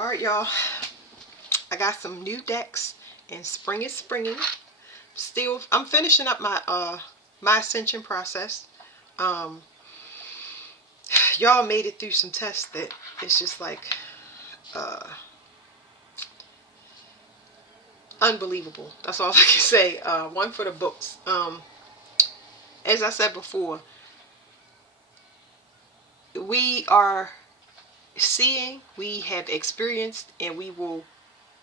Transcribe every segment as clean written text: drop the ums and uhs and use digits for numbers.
Alright, y'all. I got some new decks, and spring is springing. Still, I'm finishing up my ascension process. Um, y'all made it through some tests that it's just like uh, unbelievable. That's all I can say. One for the books. As I said before, we are seeing, we have experienced, and we will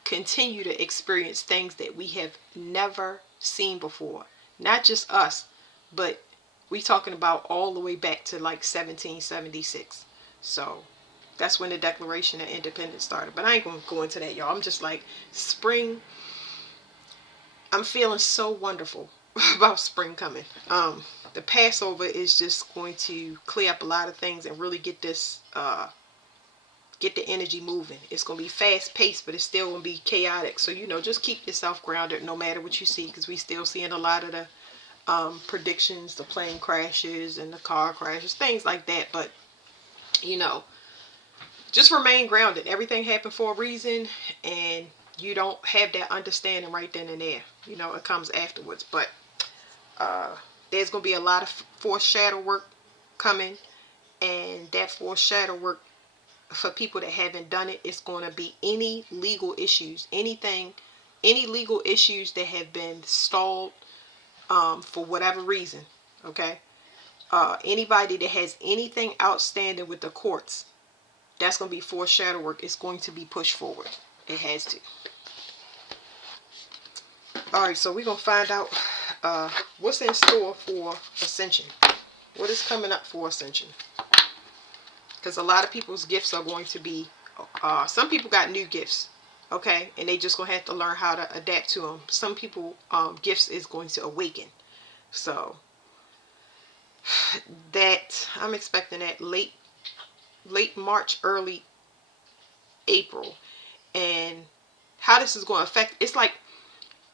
continue to experience things that we have never seen before. Not just us, but we talking about all the way back to like 1776. So that's when the Declaration of Independence started. But I ain't gonna go into that, y'all. I'm just like, spring. I'm feeling so wonderful about spring coming. The Passover is just going to clear up a lot of things and really get this get the energy moving. It's going to be fast paced, but it's still going to be chaotic. So, just keep yourself grounded no matter what you see, because we still seeing a lot of the predictions, the plane crashes and the car crashes, things like that. But, just remain grounded. Everything happened for a reason, and you don't have that understanding right then and there. It comes afterwards. But there's going to be a lot of foreshadow work coming, and that foreshadow work, for people that haven't done it, it's going to be any legal issues, any legal issues that have been stalled for whatever reason. Okay, anybody that has anything outstanding with the courts, that's going to be foreshadow work. It's going to be pushed forward. It has to. All right, so we're gonna find out what's in store for Ascension. What is coming up for Ascension? Because a lot of people's gifts are going to be, some people got new gifts, okay, and they just gonna have to learn how to adapt to them. Some people gifts is going to awaken. So that I'm expecting that late March, early April. And how this is going to affect, it's like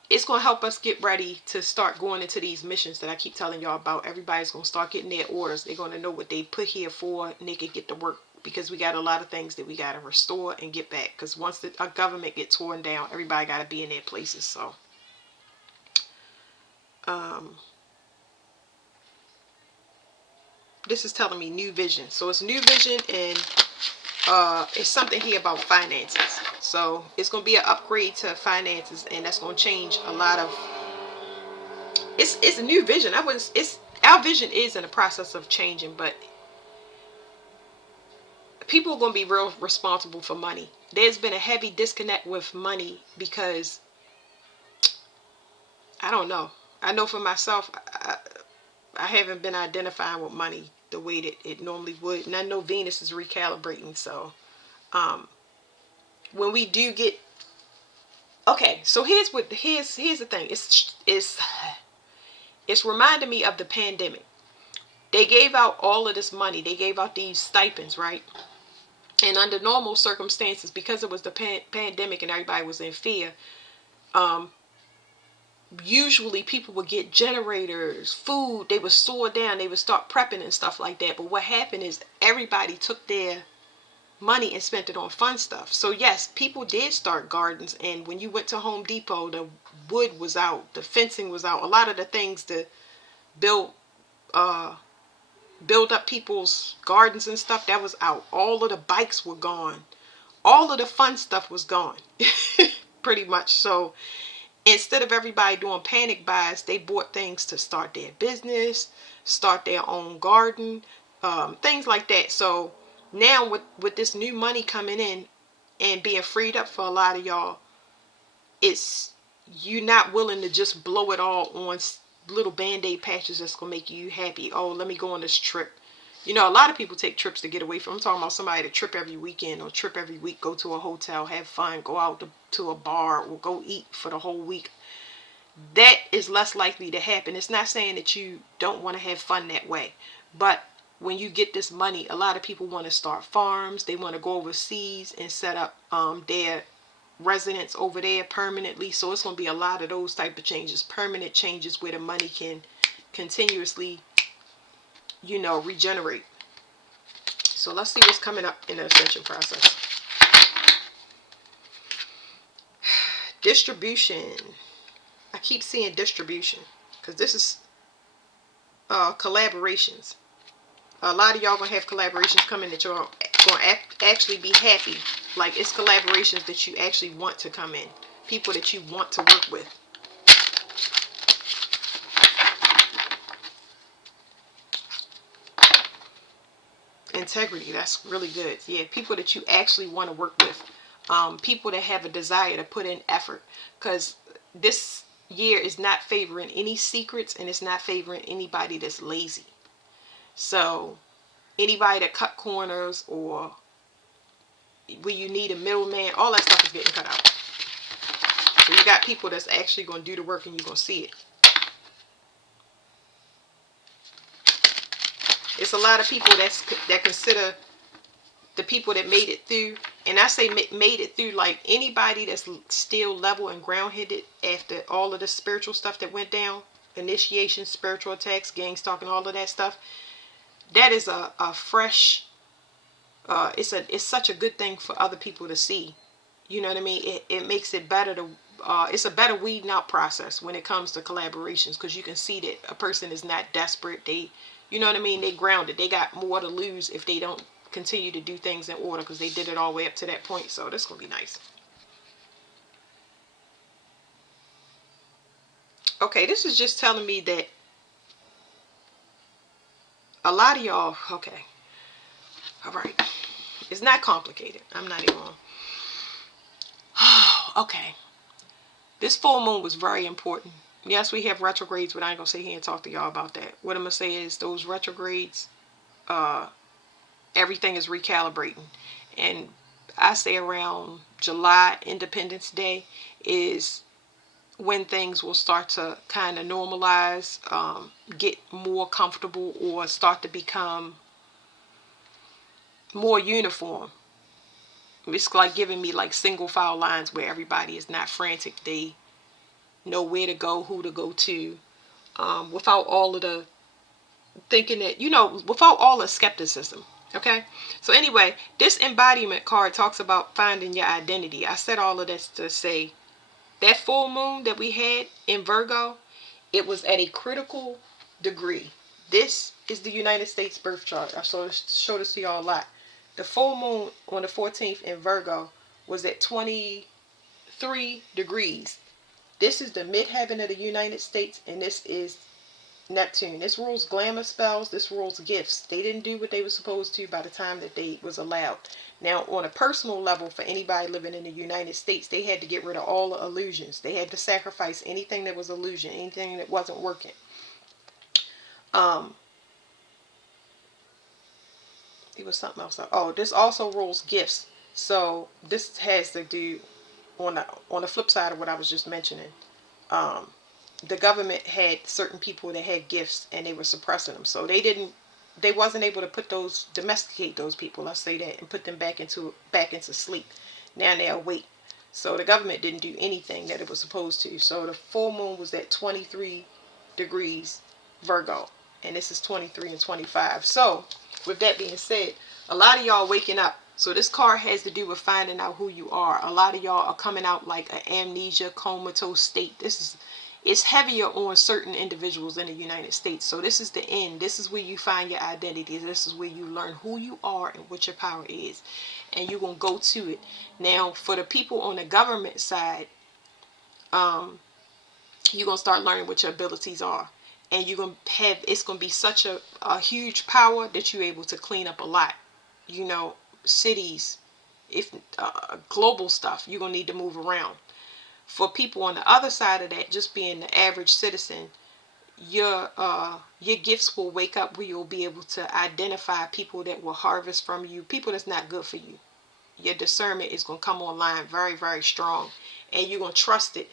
it's going to help us get ready to start going into these missions that I keep telling y'all about. Everybody's going to start getting their orders. They're going to know what they put here for, and they can get to work, because we got a lot of things that we got to restore and get back. Because once our government get torn down, everybody got to be in their places. So this is telling me new vision. So it's new vision, and it's something here about finances. So it's going to be an upgrade to finances, and that's going to change a lot of. It's a new vision. Our vision is in the process of changing, but people are going to be real responsible for money. There's been a heavy disconnect with money because, I don't know. I know for myself, I haven't been identifying with money the way that it normally would, and I know Venus is recalibrating. So when we do get, okay, so here's the thing. It's reminding me of the pandemic. They gave out all of this money. They gave out these stipends, right? And under normal circumstances, because it was the pandemic and everybody was in fear, usually people would get generators, food. They would store down. They would start prepping and stuff like that. But what happened is everybody took their money and spent it on fun stuff. So yes, people did start gardens. And when you went to Home Depot, the wood was out. The fencing was out. A lot of the things to build up people's gardens and stuff, that was out. All of the bikes were gone. All of the fun stuff was gone. Pretty much. So instead of everybody doing panic buys, they bought things to start their business, start their own garden, things like that. So now with this new money coming in and being freed up for a lot of y'all, it's, you not willing to just blow it all on little band-aid patches that's gonna make you happy. Oh, let me go on this trip. A lot of people take trips to get away from. I'm talking about somebody that trip every weekend or trip every week, go to a hotel, have fun, go out to a bar, or go eat for the whole week. That is less likely to happen. It's not saying that you don't want to have fun that way, but when you get this money, a lot of people want to start farms. They want to go overseas and set up their residence over there permanently. So it's going to be a lot of those type of changes, permanent changes, where the money can continuously, regenerate. So let's see what's coming up in the ascension process. Distribution. I keep seeing distribution because this is collaborations. A lot of y'all gonna have collaborations coming that you're gonna actually be happy. Like it's collaborations that you actually want to come in. People that you want to work with. Integrity. That's really good. Yeah, people that you actually want to work with. People that have a desire to put in effort. Because this year is not favoring any secrets, and it's not favoring anybody that's lazy. So anybody that cut corners or where you need a middleman, all that stuff is getting cut out. So you got people that's actually going to do the work, and you're going to see it. It's a lot of people that consider the people that made it through, and I say made it through, like anybody that's still level and ground-headed after all of the spiritual stuff that went down, initiation, spiritual attacks, gang stalking, all of that stuff. That is a fresh. It's such a good thing for other people to see. You know what I mean? It makes it better to. It's a better weeding out process when it comes to collaborations, because you can see that a person is not desperate. They, you know what I mean? They grounded. They got more to lose if they don't continue to do things in order, because they did it all the way up to that point. So this gonna be nice. Okay, this is just telling me that a lot of y'all. Okay, all right. It's not complicated. I'm not even. Okay. This full moon was very important. Yes, we have retrogrades, but I ain't gonna sit here and talk to y'all about that. What I'm gonna say is those retrogrades, everything is recalibrating. And I say around July, Independence Day, is when things will start to kind of normalize, get more comfortable, or start to become more uniform. It's like giving me like single file lines where everybody is not frantic. They know where to go, who to go to, without all of the thinking that, without all the skepticism. Okay? So anyway, this embodiment card talks about finding your identity. I said all of this to say that full moon that we had in Virgo, it was at a critical degree. This is the United States birth chart. I showed this to y'all a lot. The full moon on the 14th in Virgo was at 23 degrees. This is the midheaven of the United States, and this is Neptune. This rules glamour spells. This rules gifts. They didn't do what they were supposed to by the time that they was allowed. Now, on a personal level, for anybody living in the United States, they had to get rid of all the illusions. They had to sacrifice anything that was illusion, anything that wasn't working. It was something else. Oh, this also rules gifts. So this has to do on the flip side of what I was just mentioning. The government had certain people that had gifts, and they were suppressing them. So they wasn't able to domesticate those people, let's say that, and put them back into sleep. Now they're awake. So the government didn't do anything that it was supposed to. So the full moon was at 23 degrees Virgo, and this is 23 and 25. So with that being said, a lot of y'all waking up. So this card has to do with finding out who you are. A lot of y'all are coming out like an amnesia, comatose state. It's heavier on certain individuals in the United States. So this is the end. This is where you find your identity. This is where you learn who you are and what your power is. And you're going to go to it. Now, for the people on the government side, you're going to start learning what your abilities are. And it's going to be such a huge power that you're able to clean up a lot. Cities, if global stuff, you're going to need to move around. For people on the other side of that, just being the average citizen, your gifts will wake up where you'll be able to identify people that will harvest from you, people that's not good for you. Your discernment is going to come online very, very strong, and you're going to trust it.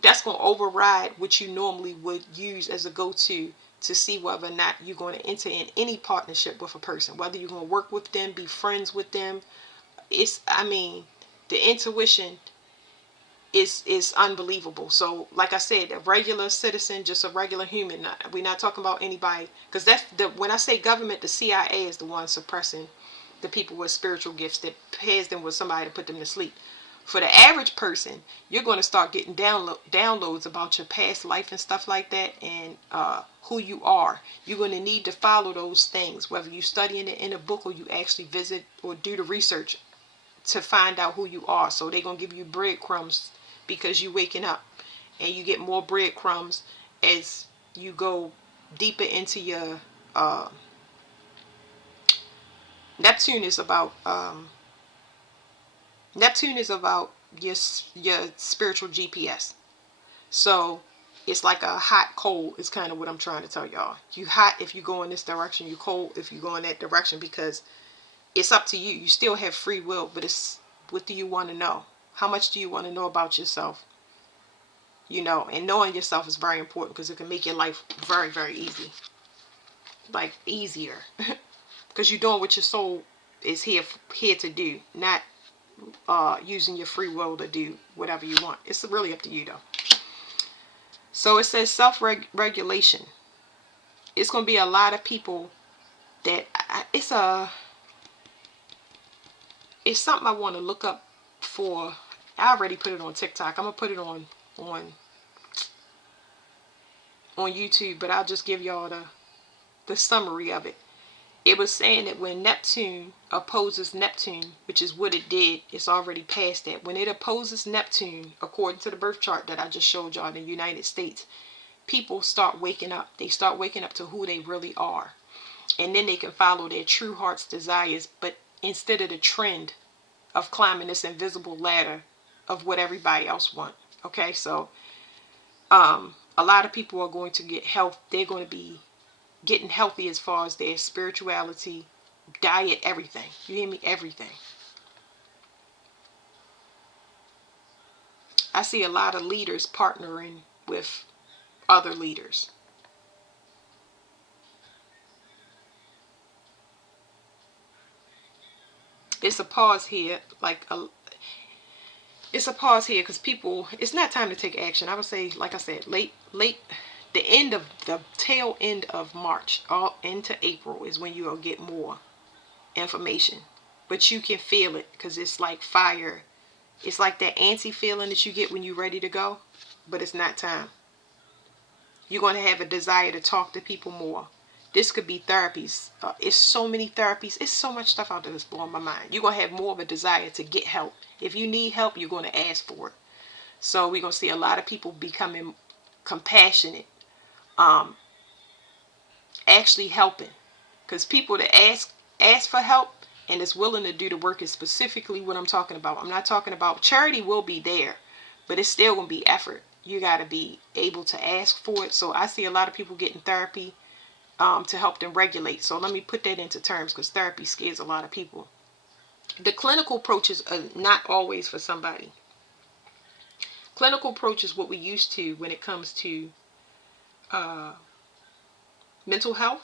That's going to override what you normally would use as a go-to to see whether or not you're going to enter in any partnership with a person, whether you're going to work with them, be friends with them. The intuition is unbelievable. So like I said, a regular citizen, just a regular human, we're not talking about anybody, because when I say government, the CIA is the one suppressing the people with spiritual gifts, that pairs them with somebody to put them to sleep. For the average person, you're going to start getting downloads about your past life and stuff like that, and who you are. You're going to need to follow those things, whether you're studying it in a book or you actually visit or do the research to find out who you are. So they're going to give you breadcrumbs because you're waking up, and you get more breadcrumbs as you go deeper into your Neptune is about your spiritual GPS. So it's like a hot cold is kind of what I'm trying to tell y'all. You hot if you go in this direction, you cold if you go in that direction, because it's up to you. You still have free will, but it's, what do you want to know? How much do you want to know about yourself? You know, and knowing yourself is very important because it can make your life very, very easy. Like easier. Because you're doing what your soul is here to do, not using your free will to do whatever you want. It's really up to you though. So it says self-regulation. It's going to be a lot of people that it's something I want to look up for. I already put it on TikTok. I'm going to put it on YouTube, but I'll just give y'all the summary of it. It was saying that when Neptune opposes Neptune, which is what it did, it's already past that. When it opposes Neptune, according to the birth chart that I just showed y'all in the United States, people start waking up. They start waking up to who they really are. And then they can follow their true heart's desires, but instead of the trend of climbing this invisible ladder of what everybody else wants. Okay, so a lot of people are going to get health. They're going to be getting healthy as far as their spirituality, diet, everything. You hear me? Everything. I see a lot of leaders partnering with other leaders. It's a pause here, it's a pause here because people, it's not time to take action. I would say, like I said, late, the tail end of March, all into April is when you'll get more information. But you can feel it because it's like fire. It's like that antsy feeling that you get when you're ready to go, but it's not time. You're going to have a desire to talk to people more. This could be therapies. It's so many therapies. It's so much stuff out there that's blowing my mind. You're going to have more of a desire to get help. If you need help, you're going to ask for it. So we're going to see a lot of people becoming compassionate, actually helping. Because people that ask for help and is willing to do the work is specifically what I'm talking about. I'm not talking about charity will be there, but it's still going to be effort. You got to be able to ask for it. So I see a lot of people getting therapy to help them regulate. So let me put that into terms because therapy scares a lot of people. The clinical approaches are not always for somebody. Clinical approach is what we used to when it comes to mental health.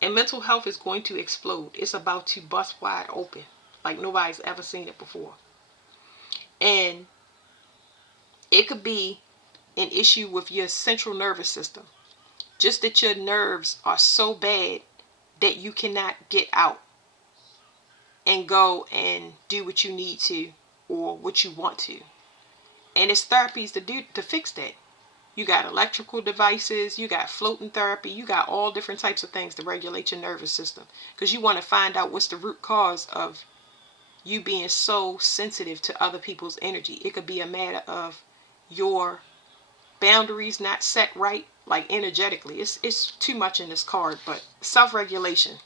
And mental health is going to explode. It's about to bust wide open like nobody's ever seen it before. And it could be an issue with your central nervous system. Just that your nerves are so bad that you cannot get out and go and do what you need to or what you want to. And it's therapies to fix that. You got electrical devices, you got floating therapy, you got all different types of things to regulate your nervous system. Because you want to find out what's the root cause of you being so sensitive to other people's energy. It could be a matter of your boundaries not set right, like energetically. It's too much in this card, but self-regulation.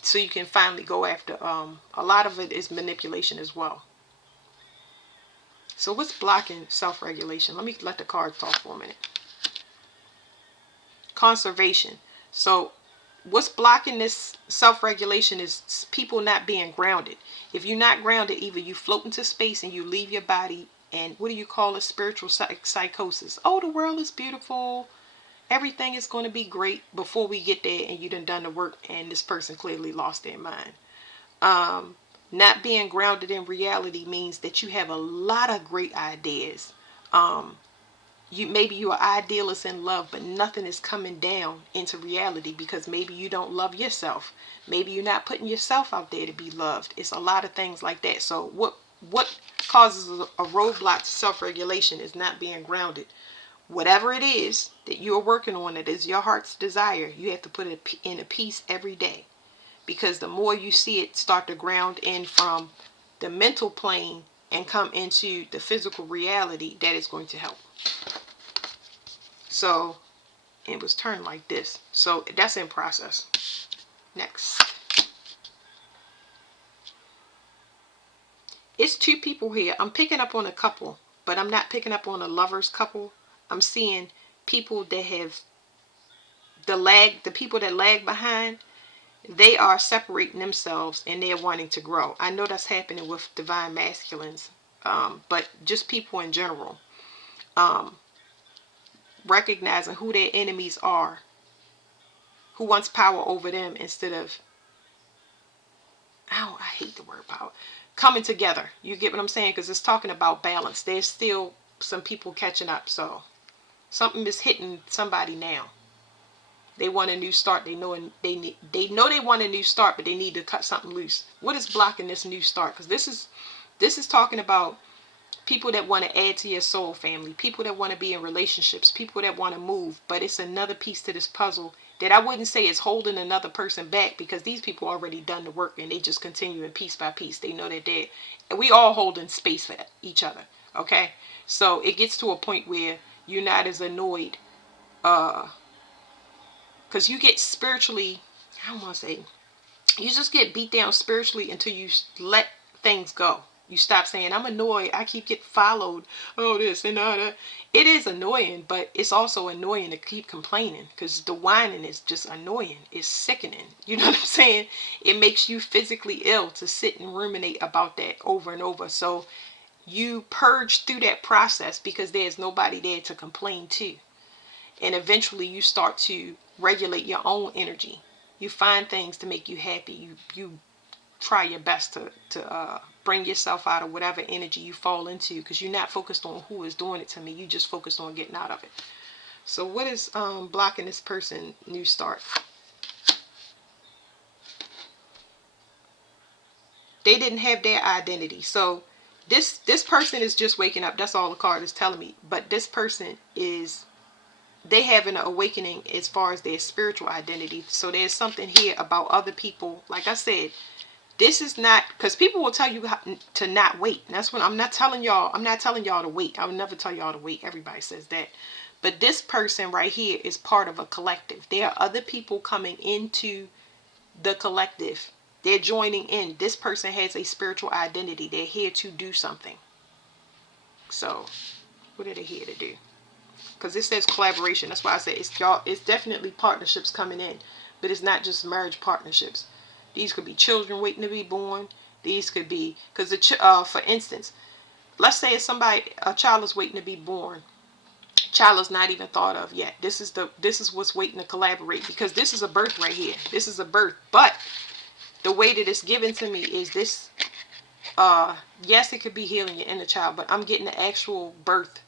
So you can finally go after, a lot of it is manipulation as well. So what's blocking self-regulation? Let me let the cards talk for a minute. Conservation. So what's blocking this self-regulation is people not being grounded. If you're not grounded, either you float into space and you leave your body, and what do you call it? Spiritual psychosis. Oh, the world is beautiful. Everything is going to be great before we get there, and you done the work, and this person clearly lost their mind. Not being grounded in reality means that you have a lot of great ideas. Maybe you're an idealist in love, but nothing is coming down into reality because maybe you don't love yourself. Maybe you're not putting yourself out there to be loved. It's a lot of things like that. So what causes a roadblock to self-regulation is not being grounded. Whatever it is that you're working on, that is your heart's desire, you have to put it in a peace every day. Because the more you see it start to ground in from the mental plane and come into the physical reality, that is going to help. So it was turned like this. So that's in process. Next. It's two people here. I'm picking up on a couple, but I'm not picking up on a lover's couple. I'm seeing people that have the people that lag behind. They are separating themselves and they're wanting to grow. I know that's happening with divine masculines, but just people in general, recognizing who their enemies are, who wants power over them instead of, I hate the word power, coming together. You get what I'm saying? Because it's talking about balance. There's still some people catching up. So something is hitting somebody now. They want a new start. They know they want a new start, but they need to cut something loose. What is blocking this new start? Because this is talking about people that want to add to your soul family, people that want to be in relationships, people that want to move. But it's another piece to this puzzle that I wouldn't say is holding another person back, because these people already done the work and they just continuing piece by piece. They know that we all holding space for each other. Okay, so it gets to a point where you're not as annoyed, because you get spiritually, I don't want to say, you just get beat down spiritually until you let things go. You stop saying, I'm annoyed, I keep getting followed, oh this and that. It is annoying, but it's also annoying to keep complaining, because the whining is just annoying. It's sickening. You know what I'm saying? It makes you physically ill to sit and ruminate about that over and over. So you purge through that process because there's nobody there to complain to. And eventually you start to regulate your own energy. You find things to make you happy. You try your best to bring yourself out of whatever energy you fall into, because you're not focused on who is doing it to me. You just focused on getting out of it. So what is blocking this person new start? They didn't have their identity. So this person is just waking up. That's all the card is telling me. But this person is, they have an awakening as far as their spiritual identity. So there's something here about other people. Like I said, this is not, because people will tell you to not wait. And that's when I'm not telling y'all to wait. I would never tell y'all to wait. Everybody says that. But this person right here is part of a collective. There are other people coming into the collective. They're joining in. This person has a spiritual identity. They're here to do something. So what are they here to do? Because it says collaboration. That's why I say it's definitely partnerships coming in. But it's not just marriage partnerships. These could be children waiting to be born. These could be, because for instance, let's say a child is waiting to be born. Child is not even thought of yet. This is what's waiting to collaborate, because this is a birth right here. This is a birth. But the way that it's given to me is this. Yes, it could be healing your inner child, but I'm getting the actual birth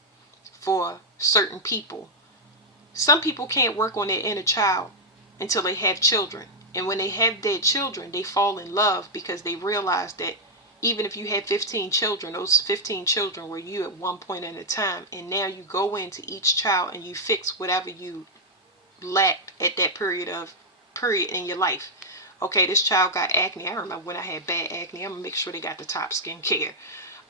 for certain people. Some people can't work on their inner child until they have children. And when they have their children, they fall in love, because they realize that even if you had 15 children, those 15 children were you at one point in a time. And now you go into each child and you fix whatever you lacked at that period in your life. Okay, this child got acne. I remember when I had bad acne. I'm going to make sure they got the top skincare.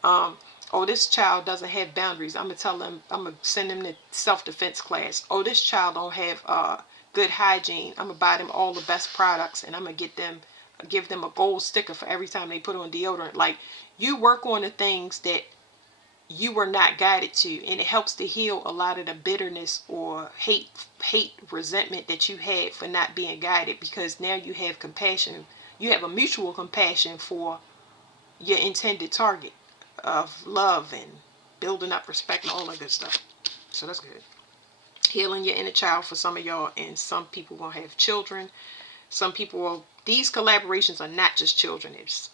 Oh, this child doesn't have boundaries. I'm going to tell them, I'm going to send them to self-defense class. Oh, this child don't have good hygiene. I'm going to buy them all the best products, and I'm going to give them a gold sticker for every time they put on deodorant. Like, you work on the things that you were not guided to, and it helps to heal a lot of the bitterness or hate, resentment that you had for not being guided, because now you have compassion. You have a mutual compassion for your intended target of love and building up respect and all that good stuff. So that's good. Healing your inner child for some of y'all, and some people will have children. Some people will, these collaborations are not just children. It's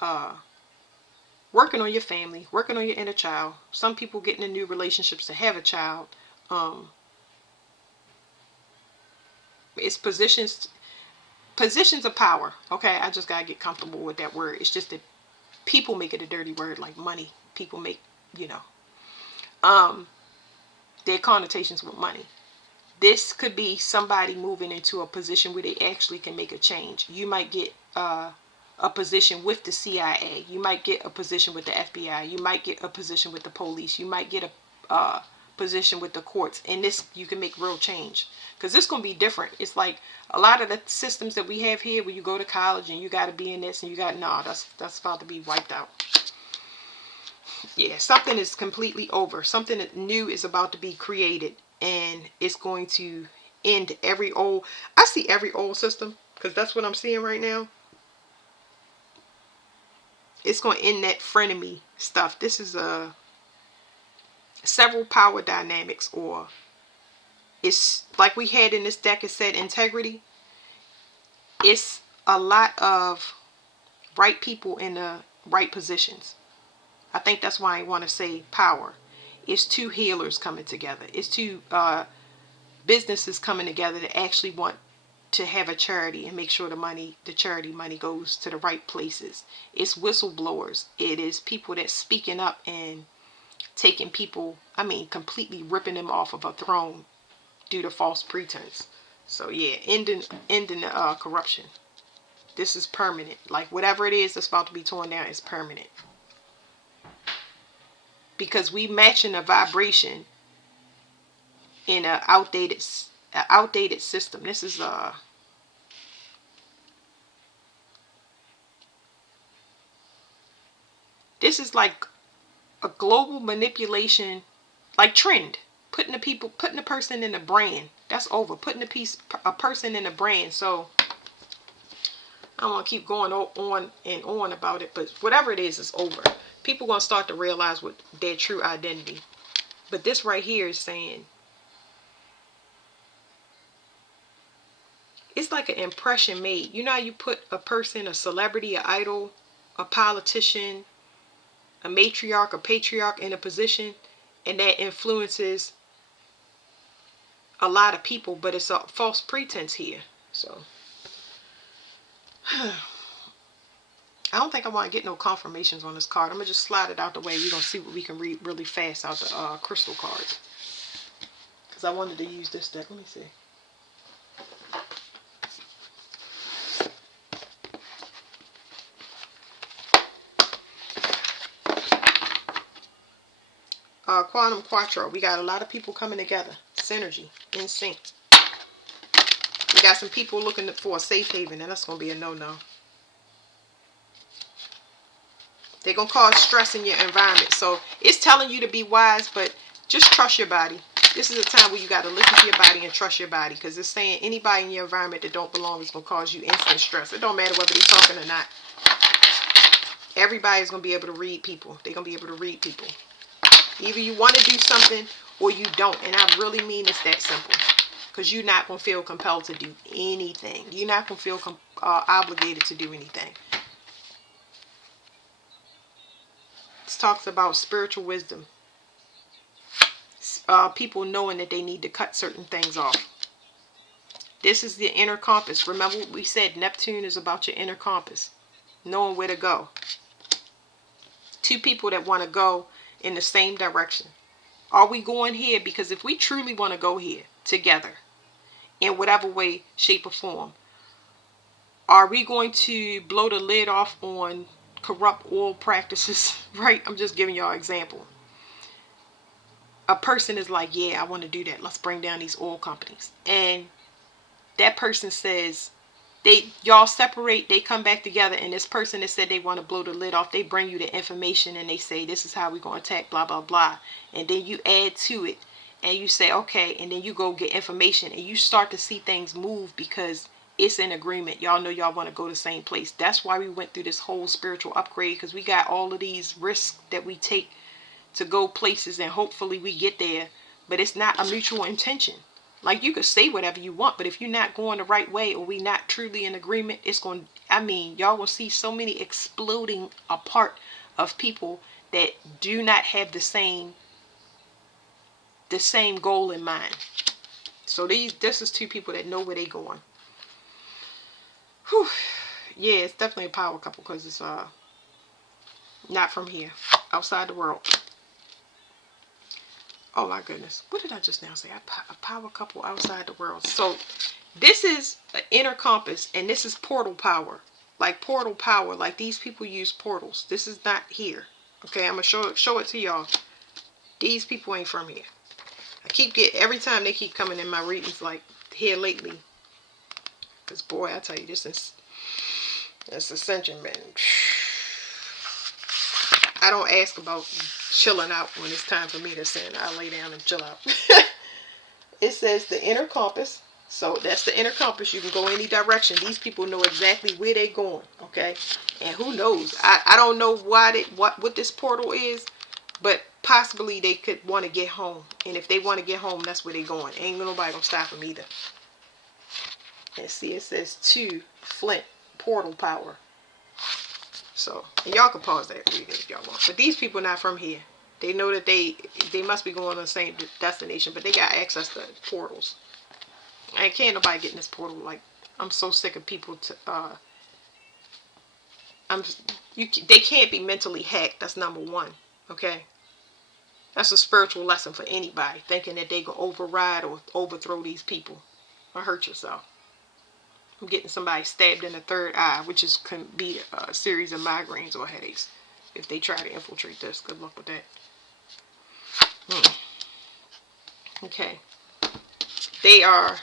working on your family, working on your inner child. Some people getting in new relationships to have a child. It's positions of power. Okay, I just gotta get comfortable with that word. It's just that people make it a dirty word, like money. People make you know, their connotations with money. This could be somebody moving into a position where they actually can make a change. You might get a position with the CIA. You might get a position with the FBI. You might get a position with the police. You might get a position with the courts. And this, you can make real change. Because this going to be different. It's like a lot of the systems that we have here where you go to college and you got to be in this and you got, no, that's about to be wiped out. Yeah, something is completely over. Something new is about to be created. And it's going to end every old, I see every old system. Because that's what I'm seeing right now. It's going to end that frenemy stuff. This is several power dynamics, or it's like we had in this deck. It said integrity. It's a lot of right people in the right positions. I think that's why I want to say power. It's two healers coming together. It's two businesses coming together that actually want to have a charity and make sure the charity money goes to the right places. It's whistleblowers. It is people that's speaking up and taking people, completely ripping them off of a throne due to false pretense. So yeah, ending the corruption. This is permanent. Like whatever it is that's about to be torn down is permanent. Because we matching a vibration in an outdated system. This is like a global manipulation, like trend. Putting the person in a brand. That's over. Putting a person in a brand. So I don't want to keep going on and on about it, but whatever it is over. People gonna start to realize what their true identity. But this right here is saying it's like an impression made. You know how you put a person, a celebrity, an idol, a politician, a matriarch, a patriarch in a position, and that influences a lot of people, but it's a false pretense here. So I don't think I want to get no confirmations on this card. I'm going to just slide it out the way. We're going to see what we can read really fast out the crystal cards. Because I wanted to use this deck. Let me see. Quantum Quattro. We got a lot of people coming together. Synergy. In sync. We got some people looking for a safe haven. And that's going to be a no-no. They're going to cause stress in your environment. So it's telling you to be wise, but just trust your body. This is a time where you got to listen to your body and trust your body. Because it's saying anybody in your environment that don't belong is going to cause you instant stress. It don't matter whether they're talking or not. Everybody's going to be able to read people. They're going to be able to read people. Either you want to do something or you don't. And I really mean it's that simple. Because you're not going to feel compelled to do anything. You're not going to feel obligated to do anything. This talks about spiritual wisdom. People knowing that they need to cut certain things off. This is the inner compass. Remember what we said, Neptune is about your inner compass. Knowing where to go. Two people that want to go in the same direction. Are we going here? Because if we truly want to go here together, in whatever way, shape, or form, are we going to blow the lid off on corrupt oil practices? Right? I'm just giving y'all an example. A person is like, yeah, I want to do that. Let's bring down these oil companies. And that person says, y'all separate, they come back together, and this person that said they want to blow the lid off, they bring you the information and they say, this is how we're going to attack, blah, blah, blah. And then you add to it and you say, okay, and then you go get information and you start to see things move because it's in agreement. Y'all know y'all want to go the same place. That's why we went through this whole spiritual upgrade, because we got all of these risks that we take to go places and hopefully we get there, but it's not a mutual intention. Like, you could say whatever you want, but if you're not going the right way or we not truly in agreement, it's going, y'all will see so many exploding apart of people that do not have the same goal in mind. So this is two people that know where they're going. Whew. Yeah, it's definitely a power couple because it's not from here, outside the world. Oh my goodness. What did I just now say? A power couple outside the world. So this is an inner compass, and this is portal power. Like portal power. Like these people use portals. This is not here. Okay, I'm going to show it to y'all. These people ain't from here. I keep getting, every time they keep coming in my readings, like here lately. Because boy, I tell you, this ascension, man. I don't ask about chilling out when it's time for me to ascend. I lay down and chill out. It says the inner compass. So that's the inner compass. You can go any direction. These people know exactly where they're going. Okay. And who knows? I don't know what this portal is, but possibly they could want to get home. And if they want to get home, that's where they're going. Ain't nobody gonna stop them either. And see, it says 2 Flint portal power. So, and y'all can pause that reading if y'all want. But these people not from here. They know that they must be going to the same destination, but they got access to portals. And can't nobody get in this portal. Like, I'm so sick of people they can't be mentally hacked. That's number one. Okay? That's a spiritual lesson for anybody, thinking that they can override or overthrow these people or hurt yourself. I'm getting somebody stabbed in the third eye, which can be a series of migraines or headaches. If they try to infiltrate this, good luck with that. Okay. They are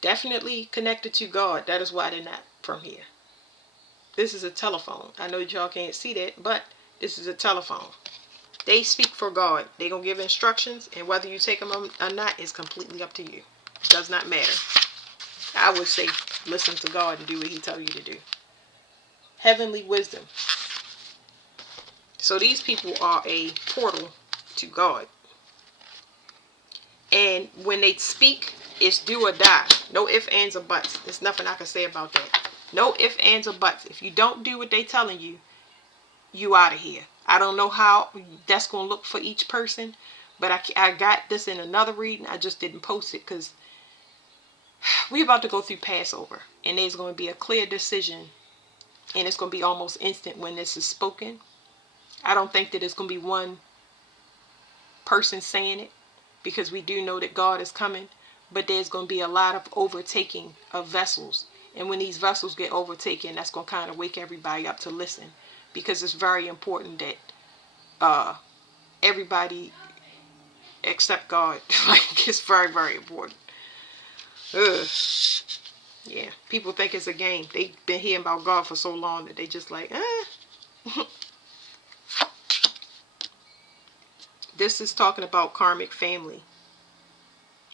definitely connected to God. That is why they're not from here. This is a telephone. I know y'all can't see that, but this is a telephone. They speak for God. They're going to give instructions, and whether you take them or not is completely up to you. It does not matter. I would say listen to God and do what he tells you to do. Heavenly wisdom. So these people are a portal to God. And when they speak, it's do or die. No ifs, ands, or buts. There's nothing I can say about that. No ifs, ands, or buts. If you don't do what they're telling you, you out of here. I don't know how that's going to look for each person, but I got this in another reading. I just didn't post it because we're about to go through Passover, and there's going to be a clear decision, and it's going to be almost instant when this is spoken. I don't think that it's going to be one person saying it, because we do know that God is coming, but there's going to be a lot of overtaking of vessels, and when these vessels get overtaken, that's going to kind of wake everybody up to listen, because it's very important that everybody accept God. Like, it's very, very important. Ugh. Yeah, people think it's a game. They've been hearing about God for so long that they just like, This is talking about karmic family.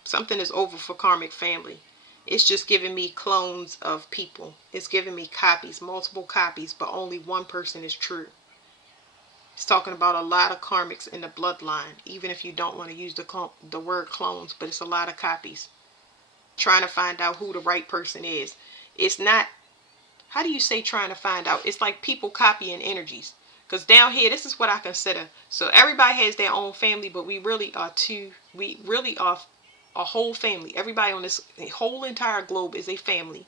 Something is over for karmic family. It's just giving me clones of people. It's giving me copies, multiple copies, but only one person is true. It's talking about a lot of karmics in the bloodline, even if you don't want to use the word clones, but it's a lot of copies. Trying to find out who the right person is. It's not, how do you say trying to find out? It's like people copying energies. Because down here, this is what I consider. So everybody has their own family, but we really are a whole family. Everybody on this whole entire globe is a family,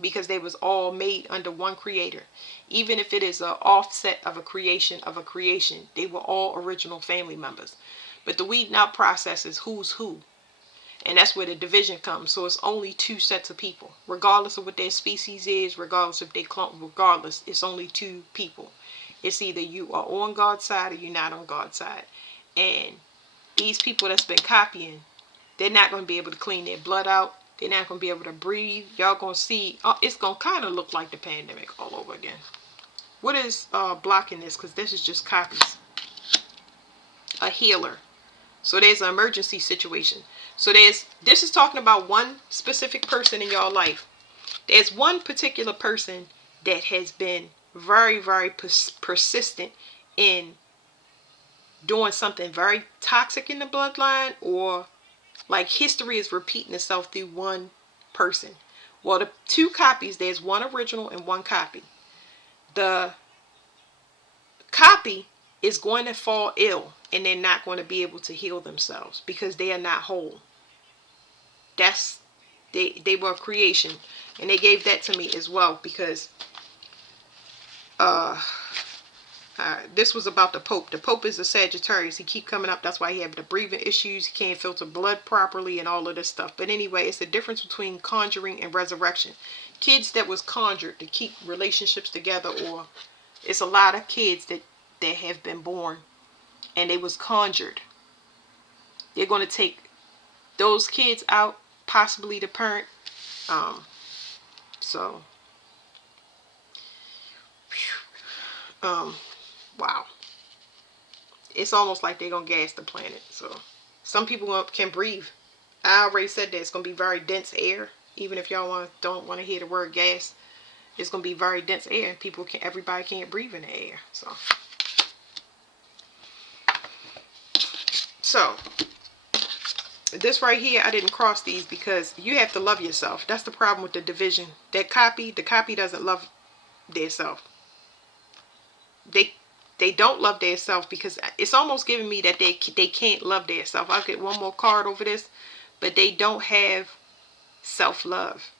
because they was all made under one creator. Even if it is an offset of a creation, they were all original family members. But the weeding out process is who's who. And that's where the division comes. So it's only 2 sets of people. Regardless of what their species is, regardless if they clone, regardless, it's only 2 people. It's either you are on God's side or you're not on God's side. And these people that's been copying, they're not going to be able to clean their blood out. They're not going to be able to breathe. Y'all going to see, it's going to kind of look like the pandemic all over again. What is blocking this? Because this is just copies. A healer. So there's an emergency situation. So this is talking about one specific person in your life. There's one particular person that has been very, very persistent in doing something very toxic in the bloodline, or like history is repeating itself through one person. Well, the 2 copies, there's one original and one copy. The copy is going to fall ill, and they're not going to be able to heal themselves because they are not whole. They were a creation, and they gave that to me as well, because This was about the Pope. The Pope is a Sagittarius. He keep coming up. That's why he have the breathing issues. He can't filter blood properly and all of this stuff. But anyway, it's the difference between conjuring and resurrection. Kids that was conjured to keep relationships together, or it's a lot of kids that have been born and they was conjured. They're going to take those kids out, possibly the parent. So, wow. It's almost like they're going to gas the planet. So, some people can breathe. I already said that it's going to be very dense air. Even if y'all don't want to hear the word gas, it's going to be very dense air, and everybody can't breathe in the air. So this right here, I didn't cross these because you have to love yourself. That's the problem with the division. The copy doesn't love their self. They don't love their self, because it's almost giving me that they can't love their self. I'll get one more card over this, but they don't have self-love.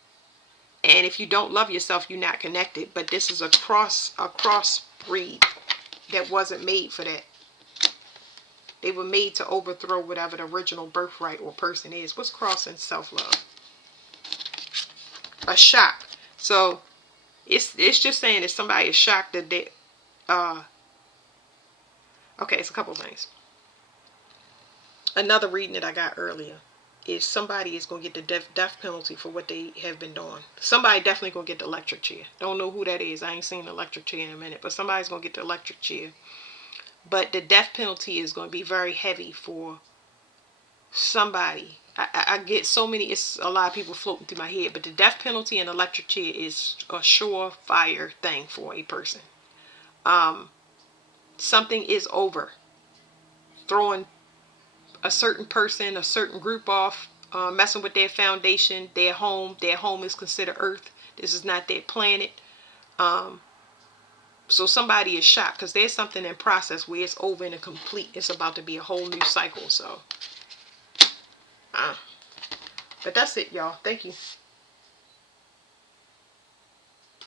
And if you don't love yourself, you're not connected. But this is a cross breed that wasn't made for that. They were made to overthrow whatever the original birthright or person is. What's cross and self-love? A shock. So it's just saying that somebody is shocked that they okay, it's a couple things. Another reading that I got earlier is somebody is going to get the death penalty for what they have been doing. Somebody definitely going to get the electric chair. Don't know who that is. I ain't seen the electric chair in a minute, but somebody's going to get the electric chair. But the death penalty is going to be very heavy for somebody. I get so many, it's a lot of people floating through my head, but the death penalty and electric chair is a surefire thing for a person. Something is over. Throwing a certain person, a certain group off, messing with their foundation, their home. Their home is considered Earth. This is not their planet. So somebody is shocked because there's something in process where it's over and complete. It's about to be a whole new cycle. So, but that's it, y'all. Thank you.